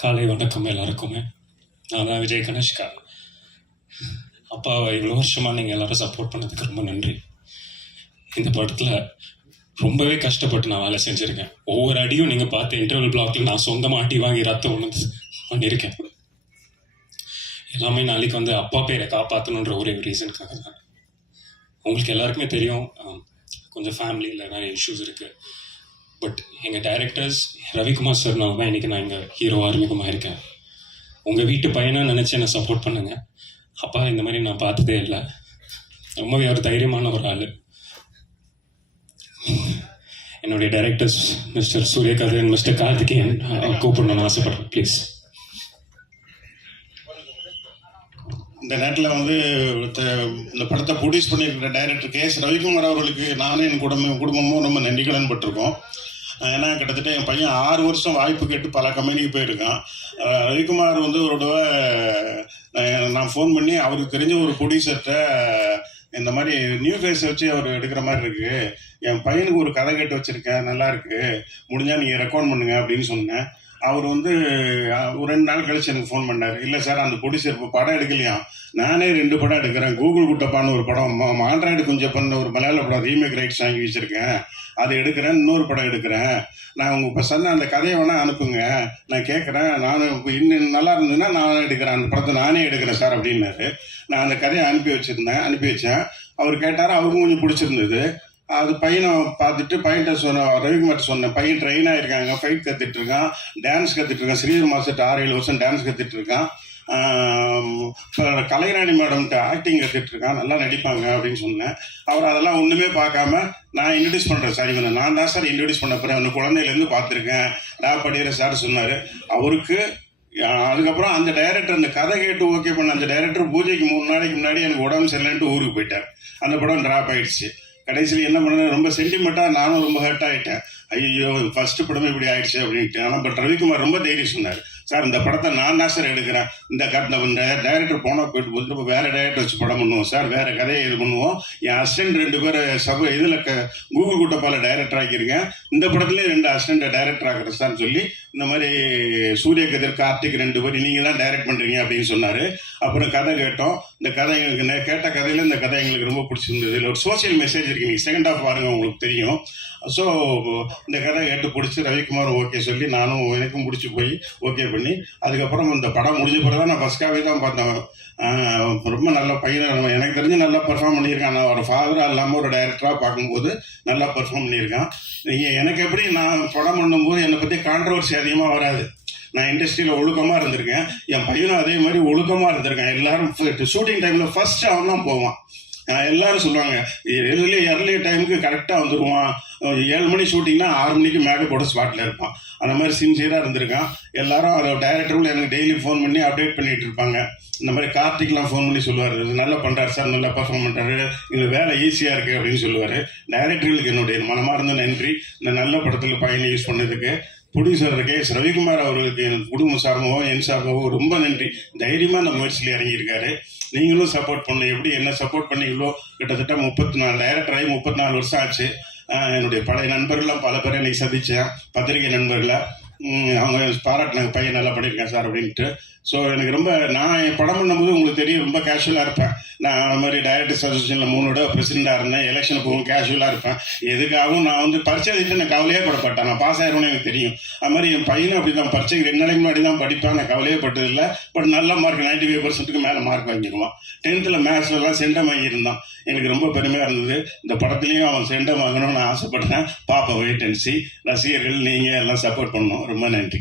காலை வணக்கம் எல்லாருக்குமே. நான் தான் விஜய் கணேஷ்கா. அப்பாவை இவ்வளோ வருஷமாக நீங்கள் எல்லாரும் சப்போர்ட் பண்ணதுக்கு ரொம்ப நன்றி. இந்த படத்தில் ரொம்பவே கஷ்டப்பட்டு நான் வேலை செஞ்சுருக்கேன். ஒவ்வொரு அடியும் நீங்கள் பார்த்த இன்டர்வல் பிளாக்ல நான் சொந்தமாக அடி வாங்கி ரத்தம் ஒன்று பண்ணியிருக்கேன். எல்லாமே நாளைக்கு வந்து அப்பா பேரை காப்பாற்றணுன்ற ஒரே ஒரு ரீசனுக்காக தான். உங்களுக்கு எல்லாருக்குமே தெரியும், கொஞ்சம் ஃபேமிலியில் நிறைய இஷ்யூஸ் இருக்குது. பட் எங்கள் டைரக்டர்ஸ் ரவிக்குமார் சார்னால தான் இன்றைக்கி நான் இங்கே ஹீரோ அறிமுகமாக இருக்கேன். உங்கள் வீட்டு பையனாக நினச்சி என்னை சப்போர்ட் பண்ணுங்க. அப்பா இந்த மாதிரி நான் பார்த்ததே இல்லை. ரொம்பவே ஒரு தைரியமான ஒரு ஆள். என்னுடைய directors mister Suryakanthan, mister Karthikeyan கூப்பிடணும்னு ஆசைப்படுறேன், ப்ளீஸ். இந்த நேரத்தில் வந்து இந்த படத்தை ப்ரொடியூஸ் பண்ணியிருக்கிற டைரக்டர் கேஎஸ் ரவிக்குமார் அவர்களுக்கு நானும் என் குடும்பமும் ரொம்ப நன்றி கடன் பட்டிருக்கோம். ஏன்னா கிட்டத்தட்ட என் பையன் 6 வருஷம் வாய்ப்பு கேட்டு பல கம்பெனிக்கு போயிருக்கான். ரவிக்குமார் வந்து ஒரு தடவை நான் ஃபோன் பண்ணி அவருக்கு தெரிஞ்ச ஒரு ப்ரொடியூசர்கிட்ட இந்த மாதிரி நியூ ஃபேஸ் வச்சு அவர் எடுக்கிற மாதிரி இருக்குது, என் பையனுக்கு ஒரு கதை கேட்டு வச்சுருக்கேன், நல்லா இருக்குது, முடிஞ்சால் நீங்கள் ரெக்கார்ட் பண்ணுங்க அப்படின்னு சொன்னேன். அவர் வந்து ஒரு 2 நாள் கழிச்சு எனக்கு ஃபோன் பண்ணார். இல்லை சார், அந்த ப்ரொடியூசர் இப்போ படம் எடுக்கலையாம், நானே 2 படம் எடுக்கிறேன். கூகுள் குட்டப்பான்னு ஒரு படம், ஆண்ட்ராய்டு குஞ்சப்பன்னு ஒரு மலையாள படம் ரீமேக் ரைட்ஸ் வாங்கி வச்சுருக்கேன், அதை எடுக்கிறேன். இன்னொரு படம் எடுக்கிறேன். நான் உங்கள் இப்போ சொன்ன அந்த கதையை வேணால் அனுப்புங்க, நான் கேட்குறேன். நானும் இப்போ இன்னும் நல்லா இருந்ததுன்னா நான் எடுக்கிறேன், அந்த படத்தை நானே எடுக்கிறேன் சார் அப்படின்னாரு. நான் அந்த கதையை அனுப்பி வச்சேன். அவர் கேட்டார், அவருக்கும் கொஞ்சம் பிடிச்சிருந்தது. அது பையனை பார்த்துட்டு பையன்கிட்ட ரவிக்குமார்ட்ட சொன்னேன், பையன் ட்ரெயின் ஆகிருக்காங்க, ஃபைட் கற்றுட்ருக்கான், டான்ஸ் கற்றுட்ருக்கான், ஸ்ரீதர் மாஸ்டர்கிட்ட 6-7 வருஷம் டான்ஸ் கற்றுட்ருக்கான், இப்போ கலைராணி மேடம்கிட்ட ஆக்டிங் கற்றுட்ருக்கான், நல்லா நடிப்பாங்க அப்படின்னு சொன்னேன். அவர் அதெல்லாம் ஒன்றுமே பார்க்காம, நான் இன்ட்ரடியூஸ் பண்ணுறேன் சார், இவனை நான் தான் சார் இன்ட்ரடியூஸ் பண்ண போகிறேன், அவனை குழந்தையிலேருந்து பார்த்துருக்கேன், நான் படிக்கிற சார் சொன்னார். அவருக்கு அதுக்கப்புறம் அந்த டைரக்டர் அந்த கதை கேட்டு ஓகே பண்ண அந்த டைரக்டர் பூஜைக்கு 3 நாளைக்கு முன்னாடி எனக்கு உடம்பு சரியில்லைன்ட்டு ஊருக்கு போயிட்டார். அந்த படம் ட்ராப் ஆகிடுச்சு. கடைசியில் என்ன பண்ணேன், ரொம்ப சென்டிமெண்ட்டாக நானும் ரொம்ப ஹர்ட் ஆகிட்டேன். ஐயோ, ஃபஸ்ட்டு படமே இப்படி ஆயிடுச்சு அப்படின்ட்டு. ஆனால் பட் ரவிக்குமார் ரொம்ப தைரியம் சொன்னார், சார் இந்த படத்தை நான் தான் சார் எடுக்கிறேன், இந்த டைரக்டர் போனால் போயிட்டு போட்டு வேறு டைரக்டர் வச்சு படம் பண்ணுவோம் சார், வேறு கதையை இது பண்ணுவோம், என் அசிஸ்டன்ட் 2 பேர் இதில் கூகுள் குட்டப்பால் டைரக்டர் ஆக்கியிருக்கேன், இந்த படத்துலேயும் 2 அசிஸ்டண்ட்டை டைரக்டர் ஆகிறேன் சார் சொல்லி இந்த மாதிரி சூரியகதிர் கார்த்திக் 2 பேர் நீங்கள் தான் டைரக்ட் பண்ணுறீங்க அப்படின்னு சொன்னார். அப்புறம் கதை கேட்டோம். இந்த கதை எங்களுக்கு கேட்ட கதையில் இந்த கதை எங்களுக்கு ரொம்ப பிடிச்சிருந்தது. இதில் ஒரு சோசியல் மெசேஜ் இருக்குது, நீங்கள் செகண்ட் ஹாஃப் பாருங்கள், உங்களுக்கு தெரியும். ஸோ இந்த கதை கேட்டு பிடிச்சி ரவிக்குமார் ஓகே சொல்லி நானும் எனக்கும் பிடிச்சி போய் ஓகே பண்ணி, அதுக்கப்புறம் இந்த படம் முடிஞ்ச பிறகு தான் நான் ஃபஸ்ட்டாகவே தான் பார்த்தேன். ரொம்ப நல்ல பையன், எனக்கு தெரிஞ்சு நல்லா பெர்ஃபார்ம் பண்ணியிருக்கான். நான் ஒரு ஃபாதராக இல்லாமல் ஒரு டைரக்டராக பார்க்கும்போது நல்லா பெர்ஃபார்ம் பண்ணியிருக்கான். எனக்கு எப்படி நான் படம் பண்ணும்போது என்னை பற்றி கான்ட்ரவர்சி அதிகமாக வராது. நான் இண்டஸ்ட்ரியில் ஒழுக்கமாக இருந்திருக்கேன், என் பையனும் அதே மாதிரி ஒழுக்கமாக இருந்திருக்கேன். எல்லாரும் ஷூட்டிங் டைமில் ஃபஸ்ட்டு அவன் தான் போவான். எல்லாரும் சொல்லுவாங்க, எர்லி டைமுக்கு கரெக்டாக வந்துடுவான். 7 மணி ஷூட்டிங்னா 6 மணிக்கு மேக்கப்போட ஸ்பாட்டில் இருப்பான். அந்த மாதிரி சின்சியராக இருந்திருக்கான். எல்லாரும் அதை டைரக்டருக்குள்ள எனக்கு டெய்லி ஃபோன் பண்ணி அப்டேட் பண்ணிகிட்டு இருப்பாங்க. இந்த மாதிரி கார்த்திக்லாம் ஃபோன் பண்ணி சொல்லுவார், நல்லா பண்ணுறாரு சார், நல்லா பர்ஃபார்ம் பண்ணுறாரு, இது வேலை ஈஸியாக இருக்குது அப்படின்னு சொல்லுவார். டைரக்டர்களுக்கு என்னுடைய மனமார்ந்த நன்றி, இந்த நல்ல படத்தில் பையனை யூஸ் பண்ணதுக்கு. ப்ரொடியூசர் கேஎஸ் ரவிக்குமார் அவர்களுக்கு என் குடும்ப சார்பாகவும் என் சார்பாகவும் ரொம்ப நன்றி. தைரியமாக அந்த முயற்சியில் இறங்கியிருக்காரு. நீங்களும் சப்போர்ட் பண்ணணும். எப்படி என்ன சப்போர்ட் பண்ணி இவ்வளோ கிட்டத்தட்ட 34 டைரக்டர் ஆகி 34 வருஷம் ஆச்சு. என்னுடைய பழைய நண்பர்கள்லாம் பல பேரை இன்றைக்கி சந்தித்தேன், பத்திரிகை நண்பர்களை. அவங்க பாராட்டினாங்க, பையன் நல்லா பண்ணியிருக்கேன் சார் அப்படின்ட்டு. ஸோ எனக்கு ரொம்ப, நான் என் படம் பண்ணும்போது உங்களுக்கு தெரியும், ரொம்ப கேஷுவலாக இருப்பேன். நான் அந்த மாதிரி டைரக்டர்ஸ் அசோசியேஷனில் 3 தடவை பிரசிடெண்ட்டாக இருந்தேன். எலெக்ஷனுக்கு போகும் கேஷுவலாக இருப்பேன். எதுக்காகவும் நான் வந்து பரீட்சை எழுதிட்டு நான் கவலையே படப்பட்டேன். நான் பாஸ் ஆயிரும்னு எனக்கு தெரியும். அது மாதிரி என் பையனும் அப்படி தான், பரீட்சைக்கு 2 நாளைக்கு முன்னாடி தான் படிப்பேன். நான் கவலையே பட்டதில்லை. பட் நல்ல மார்க் 95% மேலே மார்க் வாங்கிடுவான். 10th மேத்ஸ்லாம் centum வாங்கியிருந்தான். எனக்கு ரொம்ப பெருமையாக இருந்தது. இந்த படத்துலேயும் அவன் சென்டம் வாங்கணும்னு நான் ஆசைப்பட்டேன். பாப்பா வெயிட் அண்ட் சி. ரசிகர்கள் நீங்கள் எல்லாம் சப்போர்ட் பண்ணணும். ரொம்ப நன்றி.